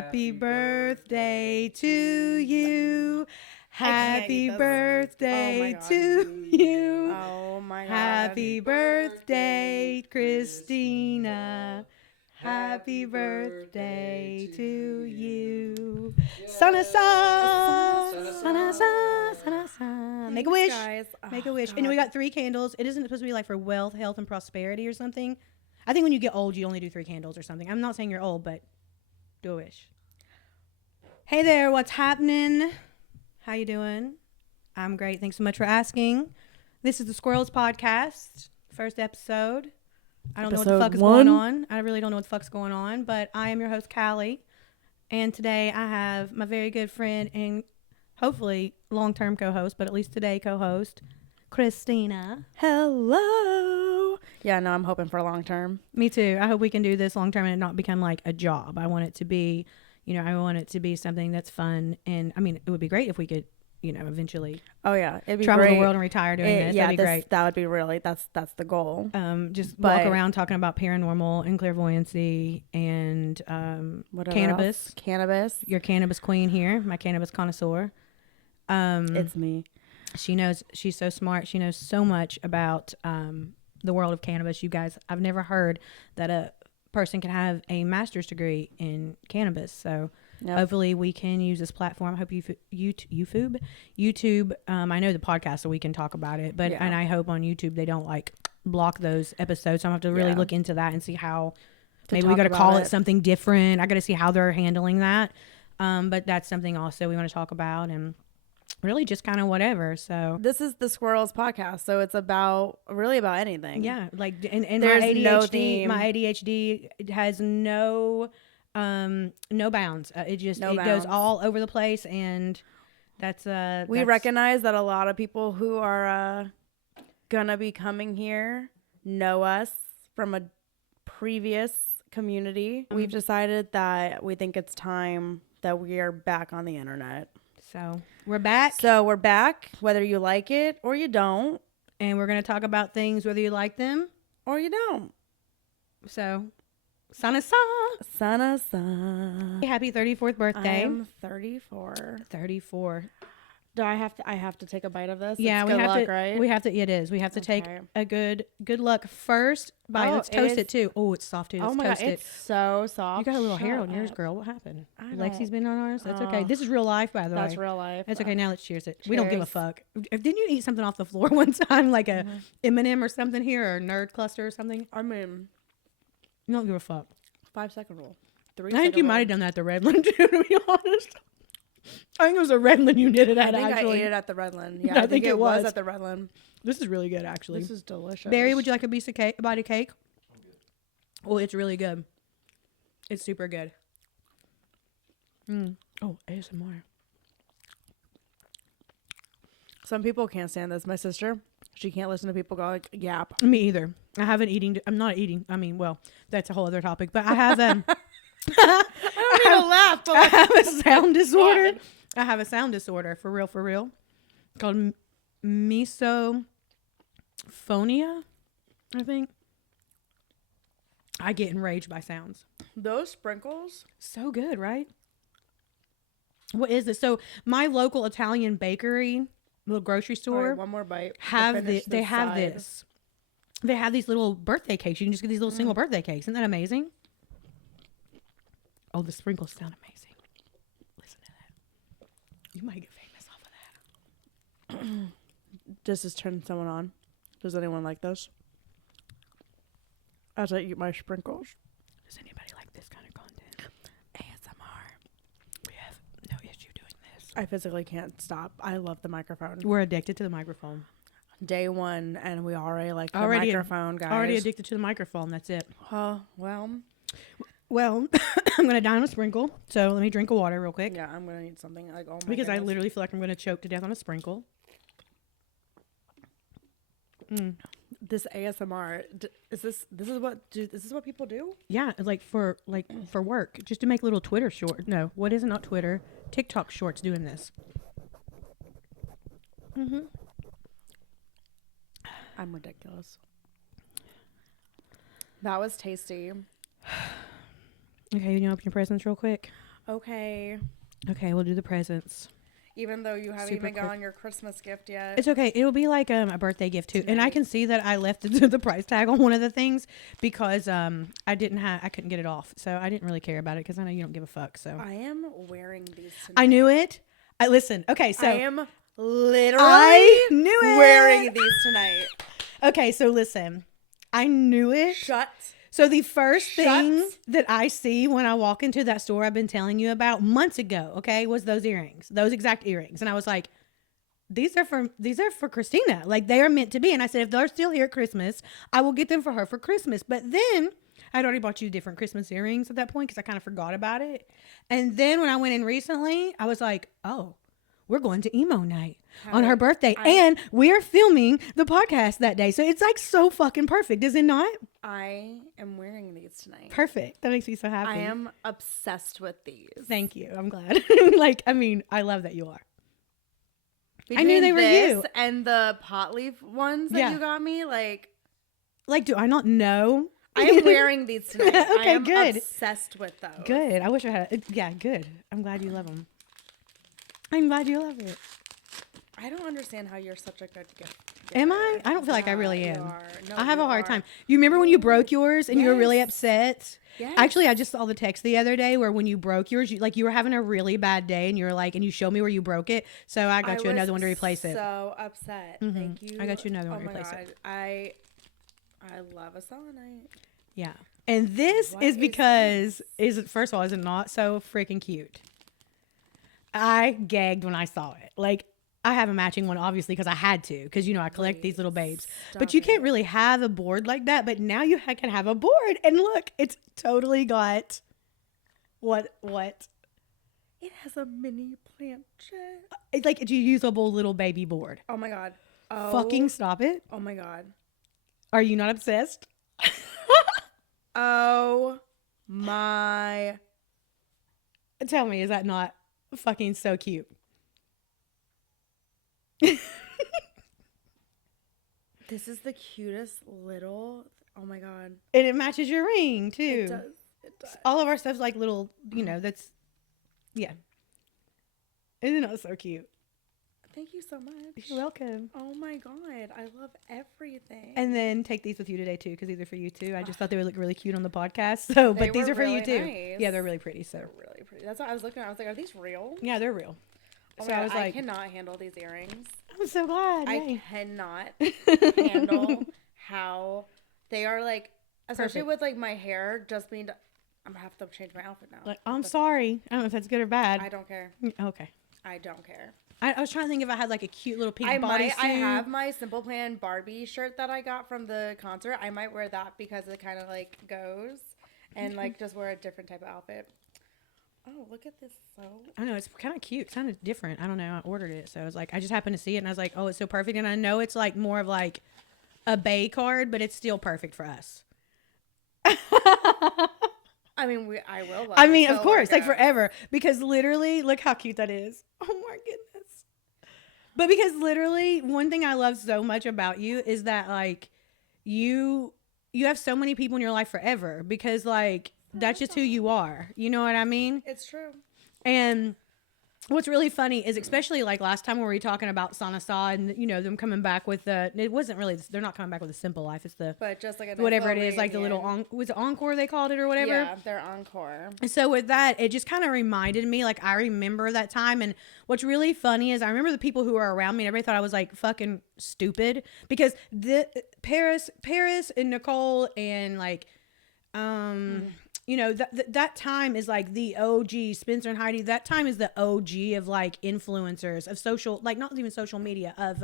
Happy birthday to you. Happy birthday to you. Oh my God. Happy birthday, Kristina. Happy birthday to you. SANASAAAA. SANASAAAA. SANASAAAA. Make a wish. Guys. Make a Oh, wish. God. And we got 3 candles. It isn't supposed to be like for wealth, health, and prosperity or something. I think when you get old, you only do 3 candles or something. I'm not saying you're old, but do a wish. Hey there, what's happening? How you doing? I'm great. Thanks so much for asking. This is the Squirrels Podcast, first episode. I don't know what the fuck is going on. I really don't know what the fuck's going on, but I am your host, Callie. And today I have my very good friend and hopefully long-term co-host, but at least today co-host, Kristina. Hello. Yeah, no, I'm hoping for long term. Me too. I hope we can do this long-term and it not become like a job. I want it to be, I want it to be something that's fun. And I mean, it would be great if we could, eventually Oh yeah, it'd be travel great. the world and retire doing this. Yeah, That'd be great. That would be really that's the goal. Just walk around talking about paranormal and clairvoyancy and cannabis. Else? Cannabis. Your cannabis queen here, my cannabis connoisseur. It's me. She knows. She's so smart. She knows so much about the world of cannabis. You guys, I've never heard that a person can have a master's degree in cannabis. So. Yep. Hopefully we can use this platform. I hope YouTube. I know the podcast, so we can talk about it. But and I hope on YouTube they don't like block those episodes. So I'm gonna have to really look into that and see how. Maybe we got to call it something different. I got to see how they're handling that. But that's something also we want to talk about and really just kind of whatever. So this is the Squirrels Podcast, so it's about anything. Yeah, like and there's my ADHD. No theme. My ADHD has no bounds. It goes all over the place, and that's we recognize that a lot of people who are gonna be coming here know us from a previous community. We've decided that we think it's time that we are back on the internet. So we're back, whether you like it or you don't, and we're gonna talk about things whether you like them or you don't. So SANASAAAA. SANASAAAA. Happy 34th birthday. I'm 34. 34. Do I have to take a bite of this? Yeah, it's good luck, right? We have to. It is. We have to take a good luck first bite. Let's toast it too. Oh, it's soft too. Oh my God, it's so soft. You got a little hair on yours, girl. What happened? Lexi's been on ours. That's okay. This is real life, by the way. That's real life. That's okay. Now let's cheers it. Cheers. We don't give a fuck. Didn't you eat something off the floor one time, like a M&M or something here, or a nerd cluster or something? I mean, you don't give a fuck. 5-second rule. I think you might have done that at the Redland too, to be honest. I think it was a Redland you did it at, I actually. ate it at the Redland. Yeah, I think it was at the Redland. This is really good, actually. This is delicious. Barry, would you like a piece of cake, a bite of cake? Oh, it's really good. It's super good. Oh, ASMR. Some people can't stand this. My sister, she can't listen to people go like yap. Me either. I'm not eating. I mean, well, that's a whole other topic. But I have I don't mean to laugh, but I have a sound disorder. I have a sound disorder for real, called misophonia. I think. I get enraged by sounds. Those sprinkles, so good, right? What is this? So my local Italian bakery, little grocery store, right, one more bite. They have this. They have these little birthday cakes. You can just get these little single birthday cakes. Isn't that amazing? Oh, the sprinkles sound amazing. Listen to that. You might get famous off of that. Does this turn someone on? Does anyone like those? As I eat my sprinkles. Does anybody like this kind of content? ASMR. We have no issue doing this. I physically can't stop. I love the microphone. We're addicted to the microphone. Day one, and we already like the microphone, guys. Already addicted to the microphone. That's it. Well, I'm going to die on a sprinkle. So let me drink a water real quick. Yeah, I'm going to need something like, oh my Because goodness. I literally feel like I'm going to choke to death on a sprinkle. This ASMR, this is what people do? Yeah, like for work, just to make little Twitter short. No, what is it? Not Twitter. TikTok shorts doing this. I'm ridiculous. That was tasty. Okay, you open your presents real quick? Okay. Okay, we'll do the presents. Even though you haven't Super even quick. gotten your Christmas gift yet. It's okay. It'll be like a birthday gift too. And I Tonight. can see that I left the price tag on one of the things because I couldn't get it off. So I didn't really care about it because I know you don't give a fuck. So I am wearing these tonight. I knew it. Listen. Okay, so I am literally I knew it. wearing these tonight. Okay, so listen. I knew it. Shut. So the first thing Shut. that I see when I walk into that store I've been telling you about months ago, okay, was those earrings, those exact earrings. And I was like, these are for Kristina. Like, they are meant to be. And I said, if they're still here at Christmas, I will get them for her for Christmas. But then I'd already bought you different Christmas earrings at that point because I kind of forgot about it. And then when I went in recently, I was like, oh, we're going to emo night on her birthday. And we are filming the podcast that day. So it's like so fucking perfect, is it not? I am wearing these tonight. Perfect. That makes me so happy. I am obsessed with these. Thank you. I'm glad. I love that you are. Between I knew they were you. and the pot leaf ones that you got me, like, do I not know? I am wearing these tonight. Okay, I am good. obsessed with those. Good. I wish I had. Yeah, good. I'm glad you love them. I'm glad you love it. I don't understand how you're such a good gift. Am I? I don't feel like I really you am. are. No, I have a you hard are. time. You remember when you broke yours and you were really Yes. upset? Yes. Actually, I just saw the text the other day where when you broke yours, you were having a really bad day and you were like, and you showed me where you broke it. So I got you another one to replace it. So upset. Thank you. I got you another one Oh to my replace God. it. I love a selenite. Yeah. And this What is is because first of all, is it not so freaking cute? I gagged when I saw it. Like, I have a matching one, obviously, because I had to. Because, I collect these little babes. But you can't really have a board like that. But now you can have a board. And look, it's totally got... What? It has a mini planchette. It's like a usable little baby board. Oh my God. Oh. Fucking stop it. Oh my God. Are you not obsessed? Oh my. Tell me, is that not fucking so cute? This is the cutest little. Oh my God. And it matches your ring, too. It does. It does. All of our stuff's like little, that's, yeah. Isn't that so cute? Thank you so much. You're welcome. Oh my God. I love everything. And then take these with you today, too, because these are for you, too. I just thought they would look really cute on the podcast. So, but these were are for you, really too. nice. Yeah, they're really pretty. So, They're really pretty. That's what I was looking at. I was like, are these real? yeah, they're real. Oh So my I God, was I like, cannot handle these earrings. I'm so glad. I Yay. cannot handle how they are, like, especially Perfect. with like my hair just being. I'm gonna have to change my outfit now. Like, I'm sorry. I don't know if that's good or bad. I don't care. Okay. I don't care. I was trying to think if I had like a cute little pink I bodysuit. have my Simple Plan Barbie shirt that I got from the concert. I might wear that because it kind of like goes and like just wear a different type of outfit. Oh, look at this. I know, it's kind of cute. It's kind of different. I don't know. I ordered it. So I was like, I just happened to see it and I was like, oh, it's so perfect. And I know it's like more of like a Bay card, but it's still perfect for us. I mean, I will. I mean, of course, like forever. Because literally, look how cute that is. Oh my goodness. But because literally, one thing I love so much about you is that like you have so many people in your life forever because like that's just who you are. You know what I mean? It's true. And what's really funny is especially like last time when we were talking about SANASAAAA and them coming back with it wasn't really, they're not coming back with a simple life. It's the, But just like a nice whatever it little is, like the little, reunion. was it encore they called it or whatever? Yeah, they're encore. And so with that, it just kind of reminded me, like, I remember that time. And what's really funny is I remember the people who were around me and everybody thought I was like fucking stupid because the Paris and Nicole and like, that time is like the OG, Spencer and Heidi. That time is the OG of like influencers of social, like not even social media, of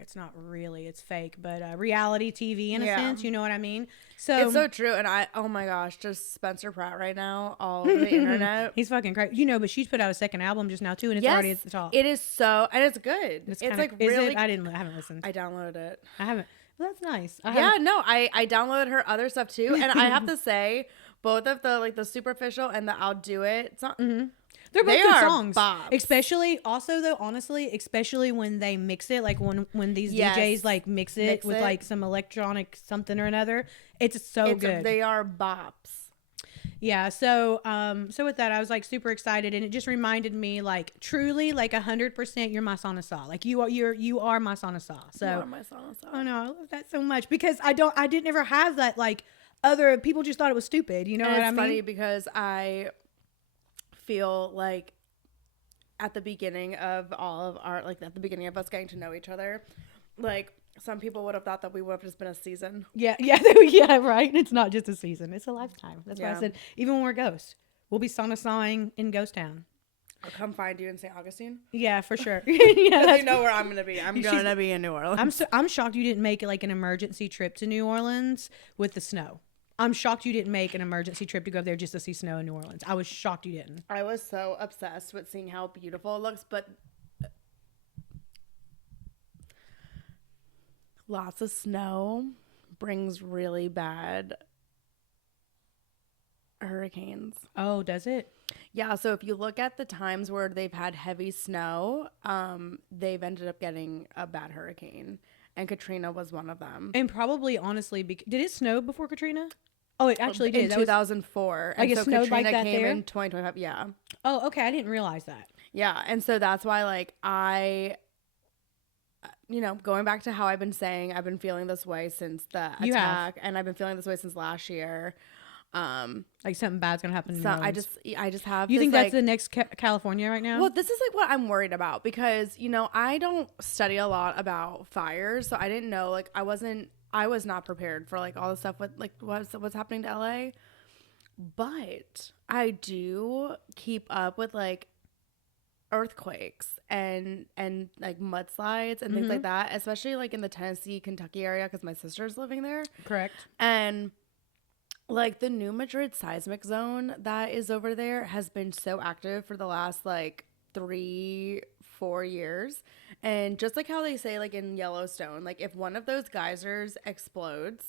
it's not really, it's fake, but reality TV in a sense, you know what I mean? So It's so true. And oh my gosh, just Spencer Pratt right now all over the internet. he's fucking crazy. But she's put out a second album just now too, and it's already at the top. It is so, and it's good. It's kinda, like is really. it? I haven't listened. I downloaded it. I haven't. Well, that's nice. I downloaded her other stuff too, and I have to say, both of the like the Superficial and the I'll Do It. It's not. They're both They good are songs. bops. Especially, also though, honestly, especially when they mix it, like when these Yes. DJs like mix it with like some electronic something or another, it's so good. They are bops. Yeah, so so with that, I was like super excited, and it just reminded me, like, truly, like 100%, you're my SANASAAAA. Like you are my SANASAAAA. So You are my SANASAAAA. oh no, I love that so much because I didn't ever have that, like, other people just thought it was stupid. You know And what I it's mean? funny because I feel like at the beginning of all of our, like at the beginning of us getting to know each other, like some people would have thought that we would have just been a season. Yeah, yeah, right. It's not just a season; it's a lifetime. That's why I Yeah. said even when we're ghosts, we'll be SANASAAAing in Ghost Town. I'll come find you in St. Augustine. Yeah, for sure. Because Yeah, you know where I'm gonna be. I'm gonna be in New Orleans. I'm shocked you didn't make like an emergency trip to New Orleans with the snow. I'm shocked you didn't make an emergency trip to go up there just to see snow in New Orleans. I was shocked you didn't. I was so obsessed with seeing how beautiful it looks, but lots of snow brings really bad hurricanes. Oh, does it? Yeah, so if you look at the times where they've had heavy snow, they've ended up getting a bad hurricane, and Katrina was one of them. And probably, honestly, did it snow before Katrina? Oh, it actually did. In That was, 2004. Like, And it so snowed Katrina like that came there? in 2025. Yeah. oh, okay. I didn't realize that. Yeah, and so that's why, like, going back to how I've been saying I've been feeling this way since the You have. attack, and I've been feeling this way since last year. Like something bad's gonna happen. In So New I Orleans. just have. You this, think that's like, the next California right now? Well, this is like what I'm worried about because, I don't study a lot about fires. So I didn't know, like, I was not prepared for like all the stuff with like what's happening to LA. But I do keep up with like earthquakes and like mudslides and things like that, especially like in the Tennessee, Kentucky area because my sister's living there. Correct. And like the New Madrid seismic zone that is over there has been so active for the last like 3-4 years. And just like how they say like in Yellowstone, like if one of those geysers explodes,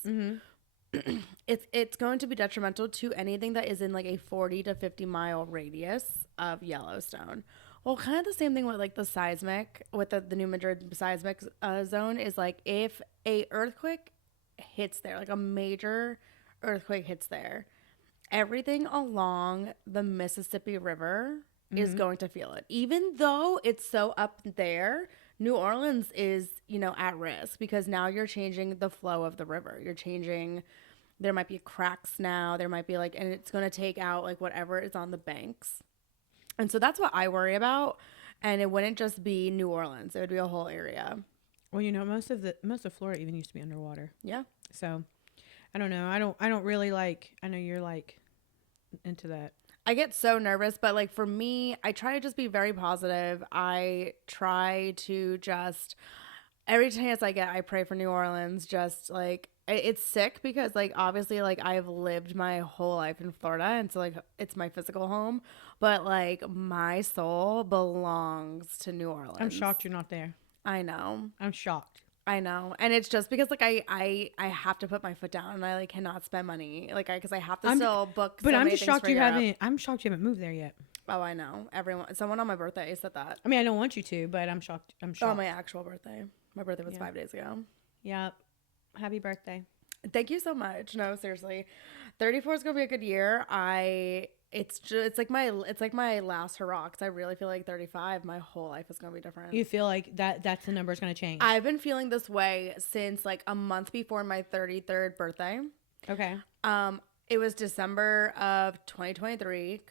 it's going to be detrimental to anything that is in like a 40 to 50 mile radius of Yellowstone. Well, kind of the same thing with like the seismic with the New Madrid seismic zone is like if a earthquake hits there, like a major earthquake hits there, everything along the Mississippi River is going to feel it. Even though it's so up there, New Orleans is, at risk because now you're changing the flow of the river. You're changing, there might be cracks now. There might be like, and it's going to take out like whatever is on the banks. And so that's what I worry about. And it wouldn't just be New Orleans. It would be a whole area. Well, most of Florida even used to be underwater. Yeah. So I don't know. I don't really like. I know you're like into that. I get so nervous, but like for me, I try to just be very positive. I try to just every chance I get, I pray for New Orleans. Just like it's sick because like obviously like I've lived my whole life in Florida, and so like it's my physical home, but like my soul belongs to New Orleans. I'm shocked you're not there. I know. I'm shocked. I know. And it's just because like I have to put my foot down and I like cannot spend money like because I have to still book. But so I'm many just things shocked for you Europe. haven't. I'm shocked you haven't moved there yet. Oh, I know. Someone on my birthday said that. I mean, I don't want you to, but I'm shocked. I'm shocked. Oh, my actual birthday. My birthday was 5 days ago. Yep. Happy birthday. Thank you so much. No, seriously, 34 is gonna be a good year. It's like my last hurrah because I really feel like 35. My whole life is gonna be different. You feel like that's the number's gonna change. I've been feeling this way since like a month before my 33rd birthday. Okay. It was December of 2023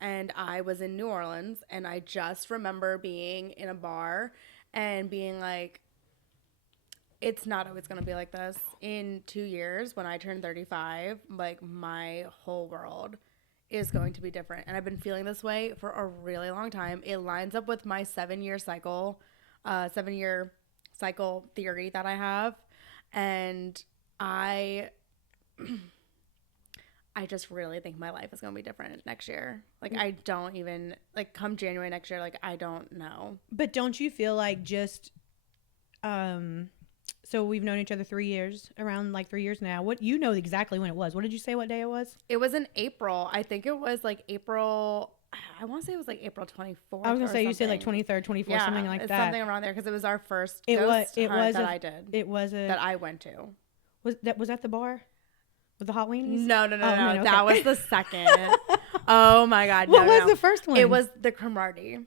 and I was in New Orleans and I just remember being in a bar and being like, it's not always going to be like this. In 2 years, when I turn 35, like my whole world is going to be different. And I've been feeling this way for a really long time. It lines up with my 7-year cycle theory that I have. And I just really think my life is going to be different next year. Like, I don't even, like, come January next year, like, I don't know. But don't you feel like just, so we've known each other 3 years, around like 3 years now. What, you know exactly when it was. What did you say what day it was? It was in April. I think it was like April, I want to say it was like April 24th. I was going to say, you said like 23rd, 24th, something like that. Something around there because it was our first It ghost was hunt that I did. It was that I went to. Was that the bar? with the hot weenies? No. Okay. That was the second. Oh my God. What was the first one? It was the Cromartie.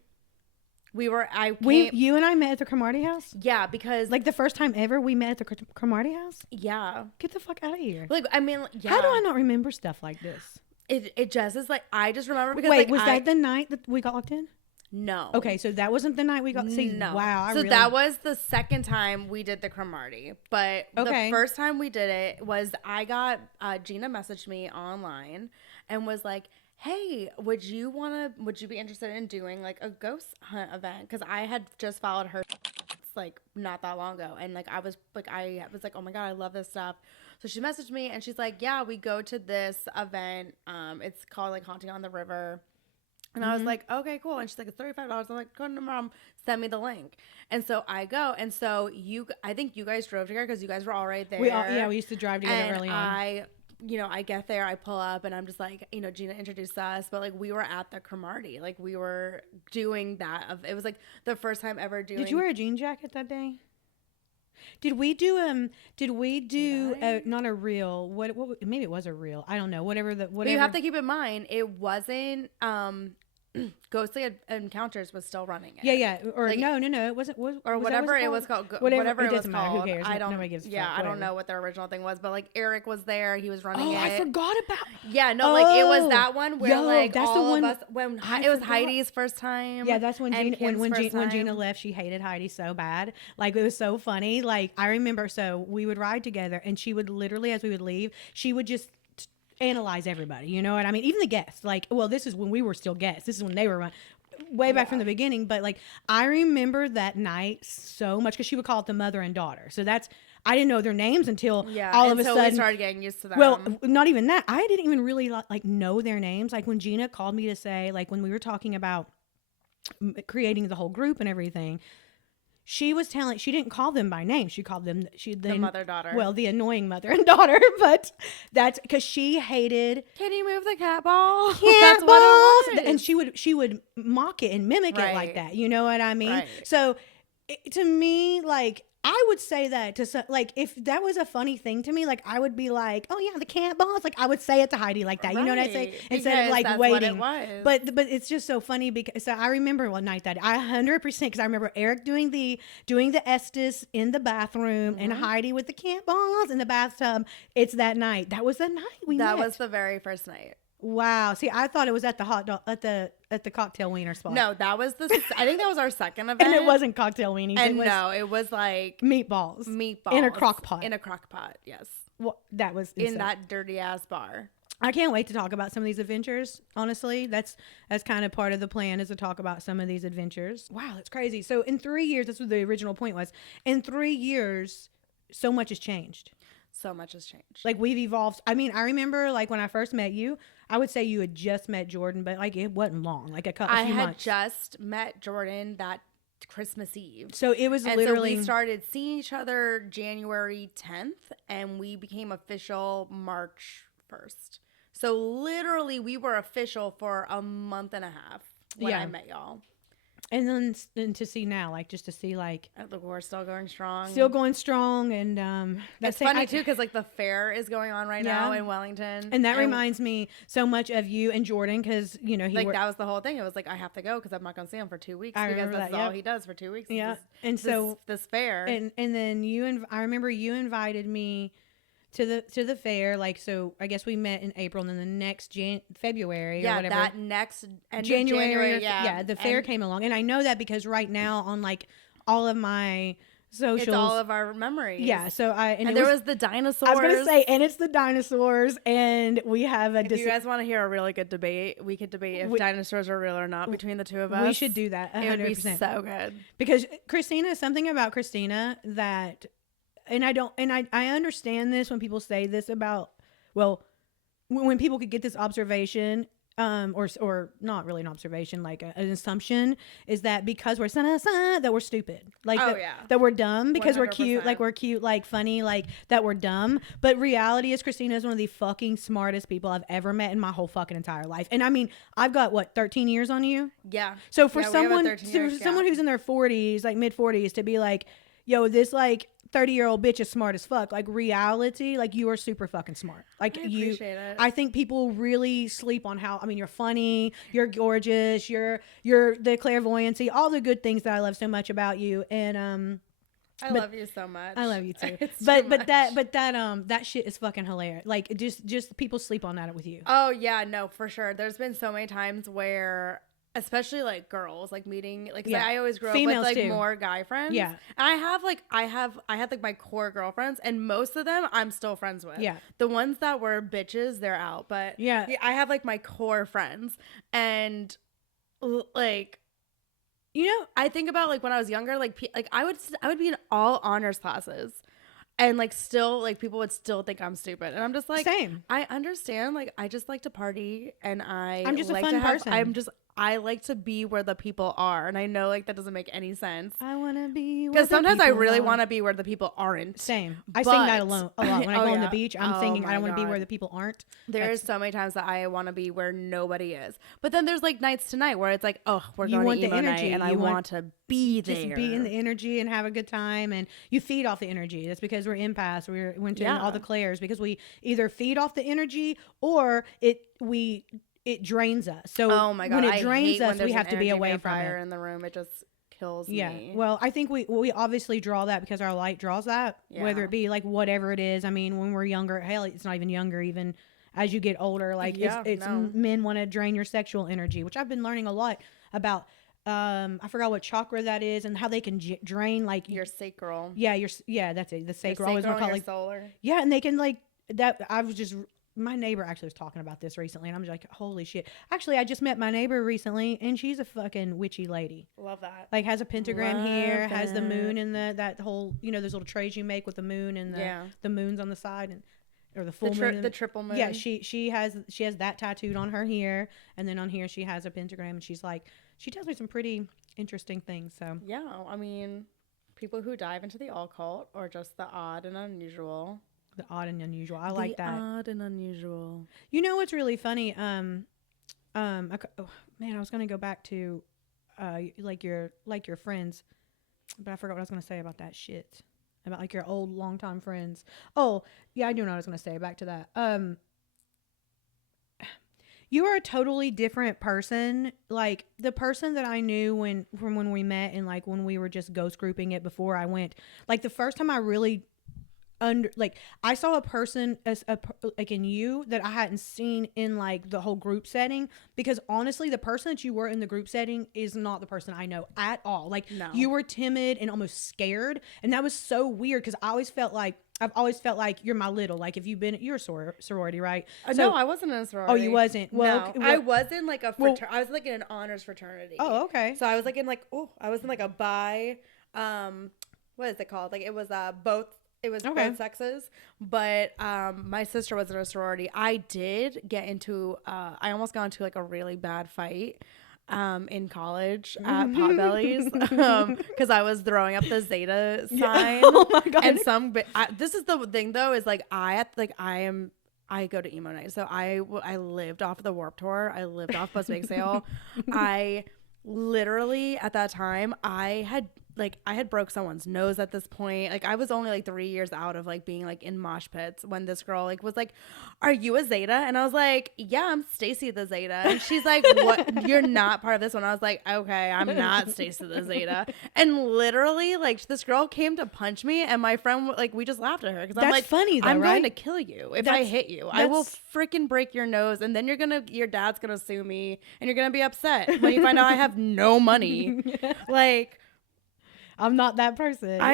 You and I met at the Cromartie house? Yeah, because like the first time ever we met at the Cromartie house? Yeah. Get the fuck out of here. Like, I mean, yeah. How do I not remember stuff like this? It just is like, I just remember because Wait, was that the night that we got locked in? No. Okay, so that wasn't the night we got. See, no. Wow. That was the second time we did the Cromartie, but the first time we did it was I got Gina messaged me online and was like, "Hey, would you be interested in doing like a ghost hunt event?" Because I had just followed her like not that long ago, and like I was like, "Oh my God, I love this stuff." So she messaged me and she's like, "Yeah, we go to this event. It's called like Haunting on the River." And I was like, okay, cool. And she's like, it's $35. I'm like, go to my mom, send me the link. And so I go. And so I think you guys drove together because you guys were all right there. We used to drive together early on. I get there, I pull up, and I'm just like, Gina introduced us, but like we were at the Cromartie. Like we were doing that. It was like the first time ever doing. Did you wear a jean jacket that day? Did we do not a reel? What maybe it was a reel. I don't know. Whatever. But you have to keep in mind it wasn't Ghostly Encounters was still running it. Yeah. Or like, no. It wasn't. Or whatever it was called. Whatever it was called. Who cares? Nobody gives a fuck. I don't know what their original thing was, but like Eric was there. He was running it. Oh, I forgot about. Yeah, no, like it was that one where like that's all the one, of us when it was Heidi's first time. Yeah, that's when Gina left. She hated Heidi so bad. Like it was so funny. Like I remember. So we would ride together, and she would literally, as we would leave, she would just analyze everybody, you know what I mean? Even the guests, like, well, this is when we were still guests. This is when they were way back from the beginning. But like, I remember that night so much because she would call it the mother and daughter. So I didn't know their names until all of a sudden we started getting used to them. Well, not even that. I didn't even really like know their names. Like when Gina called me to say, like when we were talking about creating the whole group and everything, she didn't call them by name. She called them the mother-daughter. Well, the annoying mother and daughter, but that's because she hated. Can you move the cat ball? Cat balls, and she would mock it and mimic it like that. You know what I mean? Right. So, to me, like I would say that to like if that was a funny thing to me, like I would be like, oh yeah, the cat balls. Like I would say it to Heidi like that. You know what I say? Instead of like that's waiting. What it was. But it's just so funny because so I remember one night that I 100% because I remember Eric doing the Estes in the bathroom and Heidi with the cat balls in the bathtub. It's that night. That was the night we met. That was the very first night. Wow. See, I thought it was at the hot dog at the cocktail wiener spot. No, that was I think that was our second event. And it wasn't cocktail wienies. And it was like meatballs in a crock pot. Yes. Well, that was insane. In that dirty ass bar. I can't wait to talk about some of these adventures. Honestly, that's kind of part of the plan is to talk about some of these adventures. Wow, that's crazy. So in 3 years, that's what the original point was. In 3 years, so much has changed. So much has changed. Like we've evolved. I mean, I remember like when I first met you, I would say you had just met Jordan, but like it wasn't long, like a few months. I had just met Jordan that Christmas Eve. So it was literally. So we started seeing each other January 10th and we became official March 1st. So literally we were official for a month and a half when I met y'all. And then to see now, like just to see like look, we're still going strong. And that's funny too because like the fair is going on right now in Wellington, and that reminds me so much of you and Jordan because you know that was the whole thing. It was like I have to go because I'm not gonna see him for 2 weeks because that's all he does for 2 weeks. Yeah, this fair, and then I remember you invited me to the fair, like, so I guess we met in April and then the next February or whatever. That next January, the fair came along. And I know that because right now on like all of my socials. It's all of our memories. Yeah. So there was the dinosaurs. I was going to say, and it's the dinosaurs and we have if you guys want to hear a really good debate, we could debate if dinosaurs are real or not between the two of us. We should do that 100%. It would be so good. Because something about Kristina that... And I understand this when people say this about, well, when people could get this observation, or not really an observation, like an assumption, is that because we're that we're stupid, like that we're dumb because 100%. we're cute, like funny, like that we're dumb. But reality is Kristina is one of the fucking smartest people I've ever met in my whole fucking entire life. And I mean, I've got 13 years on you. Yeah. So for someone who's in their 40s, like mid 40s, to be like, yo, this like 30-year-old bitch is smart as fuck. Like reality, like you are super fucking smart. Like I appreciate it. I think people really sleep on how, I mean, you're funny, you're gorgeous, you're the clairvoyancy, all the good things that I love so much about you. And I love you so much. I love you too. It's but too but much. that shit is fucking hilarious. Like just people sleep on that with you. Oh yeah, no, for sure. There's been so many times where, especially like girls, like meeting, like 'cause Yeah. I always grew Females up with like too. more guy friends. Yeah. And I had like my core girlfriends, and most of them I'm still friends with. Yeah. The ones that were bitches, they're out. But Yeah. I have like my core friends, and like, you know, I think about like when I was younger, like I would be in all honors classes, and like still like people would still think I'm stupid, and I'm just like, Same. I understand, like I just like to party, and I'm just like a fun to have, person. I like to be where the people are, and I know like that doesn't make any sense, I want to be because sometimes I really want to be where the people aren't. Same. I sing that alone a lot when I Oh, go on yeah. the beach. I'm Oh, singing. I my don't want to be God. where the people aren't. There's so many times that I want to be where nobody is. But then there's like nights tonight where it's like, oh, we're You going want to the emo energy. night, and I You want- want to be there. Just be in the energy and have a good time, and you feed off the energy. That's because we're empaths. We're into all the clairs because we either feed off the energy or it drains us. So Oh my God, when I it drains hate when us, there's we have an to be energy away from vampire it. in the room. It just kills Yeah. me. Well, I think we obviously draw that because our light draws that, whether Yeah. it be like whatever it is. I mean, when we're younger, hell, it's not even younger, even as you get older, like Yeah, it's no. men want to drain your sexual energy, which I've been learning a lot about. I forgot what chakra that is and how they can drain like Your sacral. yeah, that's it. The sacral. I always want to call it like solar. yeah, and they can like that. I was just my neighbor actually was talking about this recently, and I'm just like, holy shit. Actually, I just met my neighbor recently, and she's a fucking witchy lady. Love that. Like has a pentagram here, has the Love moon in that whole those little trays you make with the moon and the moons on the side and or the full moon. The triple moon. Yeah, she has that tattooed on her here, and then on here she has a pentagram, and she's like she tells me some pretty interesting things. So Yeah, I mean, people who dive into the occult or just the odd and unusual. the odd and unusual. I like that. Odd and unusual. You know what's really funny? Man, I was gonna go back to, like your friends, but I forgot what I was gonna say about that shit. About like your old longtime friends. Oh yeah, I do know what I was gonna say. Back to that. You are a totally different person. Like the person that I knew from when we met and like when we were just ghost grouping it before I went. Like the first time I really I saw a person like in you that I hadn't seen in like the whole group setting, because honestly the person that you were in the group setting is not the person I know at all. Like No. you were timid and almost scared, and that was so weird because I've always felt like you're my little, like if you're a sorority, right? No, I wasn't in a sorority. Oh, you wasn't? Well, no, I was in like a I was like in an honors fraternity. Oh, okay. So I was like in like I was in like a what is it called? Like it was both. It was Okay. both sexes, but my sister was in a sorority. I did get into I almost got into like a really bad fight in college at Potbelly's because I was throwing up the Zeta sign. Oh my God. And this is the thing though, is like I go to emo night, so I lived off the Warped Tour. I lived off Buzz Bake Sale. I literally at that time I had broke someone's nose at this point. Like I was only like 3 years out of like being like in mosh pits when this girl like was like, "Are you a Zeta?" And I was like, "Yeah, I'm Stacy the Zeta." And she's like, "What? You're not part of this one?" I was like, "Okay, I'm not Stacy the Zeta." And literally like this girl came to punch me, and my friend like we just laughed at her because I'm like, funny though, I'm right? going to kill you if I hit you. I will freaking break your nose, and then your dad's gonna sue me, and you're gonna be upset when you find out I have no money. Like. I'm not that person. I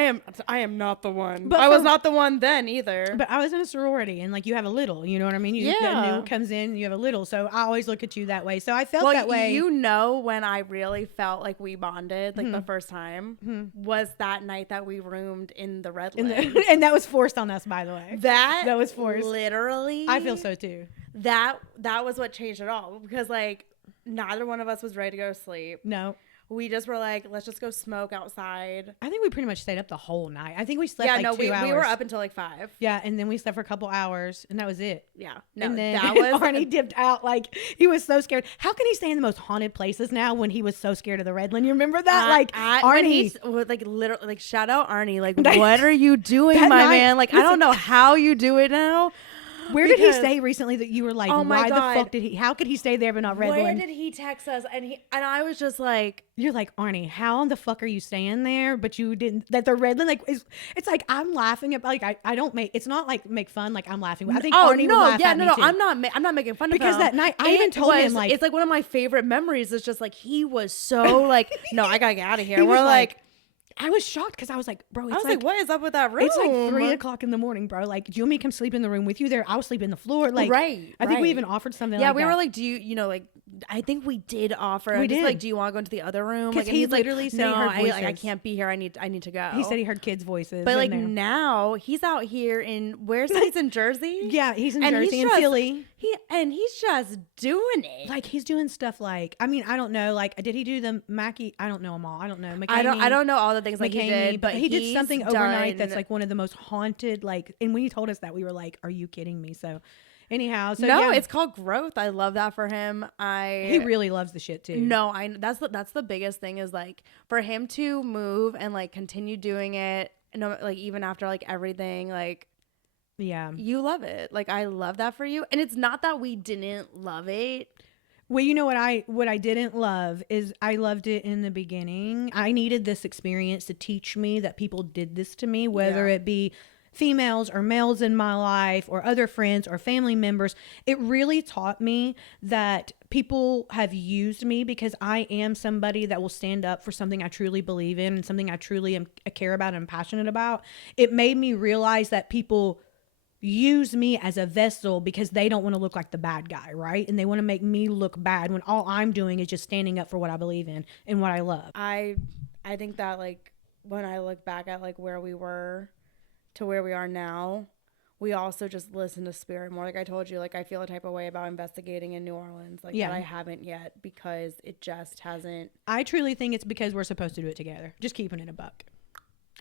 am not the one. But I was not the one then either. But I was in a sorority, and like you have a little, you know what I mean? Yeah. New comes in, you have a little. So I always look at you that way. So I felt that way. You know, when I really felt like we bonded, like the first time, was that night that we roomed in the Red Lake. And that was forced on us, by the way. That was forced. Literally. I feel so too. That was what changed it all, because like neither one of us was ready to go to sleep. No. we just were like, let's just go smoke outside. I think we pretty much stayed up the whole night. I think we slept 2 hours. We were up until like 5. Yeah, and then we slept for a couple hours, and that was it. Yeah. No, and then that was Arnie dipped out. Like, he was so scared. How can he stay in the most haunted places now when he was so scared of the Redland? You remember that? Arnie. Like, literally, like, shout out Arnie. Like, what are you doing, my man? Like, listen, I don't know how you do it now. Where did he say recently that you were like, oh why the fuck did he, how could he stay there but not Redland? Where did he text us? And I was just like, you're like, Arnie, how in the fuck are you staying there? But you didn't, that the Redland, like, it's like, I'm laughing at, like, I don't make, it's not like make fun, like I'm laughing. I think Arnie would laugh at me too. I'm not making fun of him. Because that night, I even told him, like, it's like one of my favorite memories. It's just like, he was so like, no, I gotta get out of here. We're like, I was shocked because I was like, bro, it's like, what is up with that room? It's like 3:00 in the morning, bro. Like, do you want me to come sleep in the room with you there? I'll sleep in the floor. Like, right. I think we even offered something like that. Yeah, we were like, do you know, like, I think we did offer. We did. Like, do you want to go into the other room? Because like, he he's literally like, said no, he heard voices. I can't be here. I need to go. He said he heard kids' voices. But like now he's out here he's in Jersey? Yeah, he's in Jersey and Philly. He's just doing it. Like, he's doing stuff like, I mean, I don't know. Like, did he do the Mackie? I don't know them all. I don't know. McCamey, I don't know all the things like he did, but he did something overnight that's like one of the most haunted. Like, and when he told us that, we were like, "Are you kidding me?" So, anyhow, it's called growth. I love that for him. He really loves the shit too. No, that's the biggest thing is like for him to move and like continue doing it. No, like even after like everything, like. Yeah. You love it. Like, I love that for you. And it's not that we didn't love it. Well, you know what I didn't love is I loved it in the beginning. I needed this experience to teach me that people did this to me, whether it be females or males in my life or other friends or family members. It really taught me that people have used me because I am somebody that will stand up for something I truly believe in and something I truly care about and am passionate about. It made me realize that people use me as a vessel because they don't want to look like the bad guy, right? And they want to make me look bad when all I'm doing is just standing up for what I believe in and what I love. I think that like when I look back at like where we were to where we are now, we also just listen to spirit more. Like I told you, like I feel a type of way about investigating in New Orleans, like that I haven't yet because it just hasn't. I truly think it's because we're supposed to do it together. Just keeping it a buck.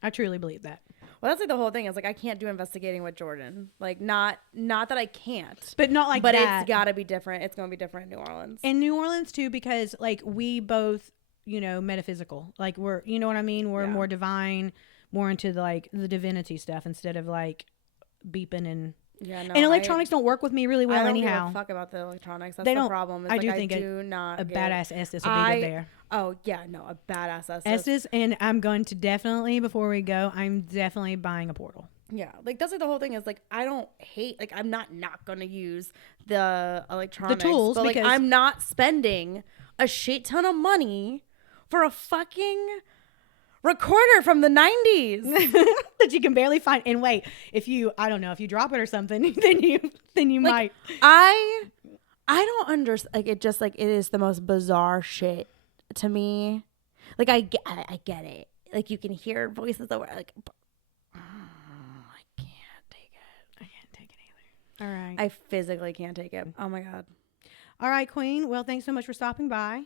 I truly believe that. Well, that's like the whole thing. Is like I can't do investigating with Jordan. Like not that I can't, but not like but that. But it's got to be different. It's gonna be different in New Orleans. In New Orleans too, because like we both, you know, metaphysical. Like we're, you know what I mean. We're more divine, more into the divinity stuff instead of like beeping and. Yeah, no, and electronics don't work with me really well anyhow. I don't give a fuck about the electronics. That's the problem. I do think a badass Estes would be good there. Oh, yeah, no, a badass Estes. And I'm going to definitely, before we go, I'm definitely buying a portal. Yeah, like that's like the whole thing is like I don't hate, like I'm not going to use the electronics. The tools. But like I'm not spending a shit ton of money for a fucking recorder from the 90s that you can barely find. And wait, if you, I don't know, if you drop it or something, then you like, might. I don't understand. Like it just like it is the most bizarre shit to me. Like I get it. Like you can hear voices over. Like I can't take it. I can't take it either. All right. I physically can't take it. Oh my god. All right, Queen. Well, thanks so much for stopping by.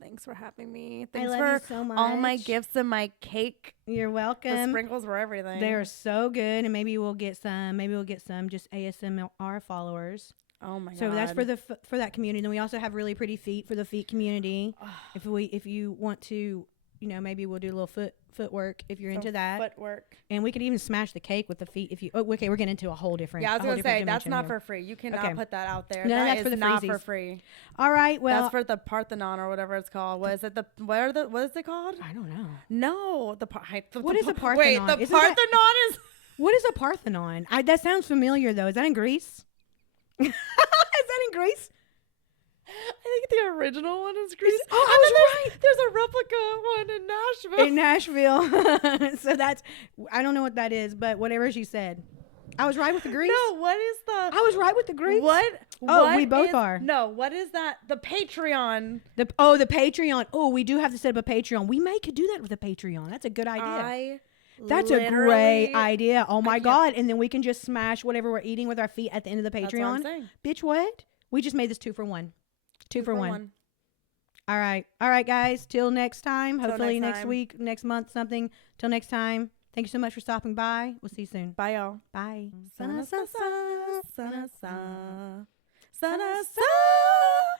Thanks for having me. Thanks I love for you so much. all my gifts and my cake. You're welcome. The sprinkles were everything. They're so good, and maybe we'll get some. Maybe we'll get some just ASMR followers. Oh my god! So that's for that community. And we also have really pretty feet for the feet community. If you want to, you know, maybe we'll do a little footwork if you're into that. Footwork. And we could even smash the cake with the feet if you. Oh, okay, we're getting into a whole different. Yeah, I was gonna say that's not for free. You cannot put that out there. No, that that's is for the not freezies. for free. All right, well, that's for the Parthenon or whatever it's called. What is it? What is it called? I don't know. No, what is a Parthenon? Wait, the Parthenon is. What is a Parthenon? That sounds familiar though. Is that in Greece? Is that in Greece? I think the original one is Greece. Oh, I was right. There's a replica one in Nashville. In Nashville. So that's, I don't know what that is, but whatever she said. I was right with the Greece. No, what is the? I was right with the Greece. What? Oh, we both are. No, what is that? The Patreon. The Patreon. Oh, we do have to set up a Patreon. We could do that with a Patreon. That's a good idea. That's a great idea. Oh my God. And then we can just smash whatever we're eating with our feet at the end of the Patreon. That's what I'm saying. Bitch, what? We just made this 2 for 1. 2 for 1. All right, guys. Till next time. Till Hopefully next next time. week, next month, something. Till next time. Thank you so much for stopping by. We'll see you soon. Bye, y'all. Bye. SANASAAAA, SANASAAAA, SANASAAAAA.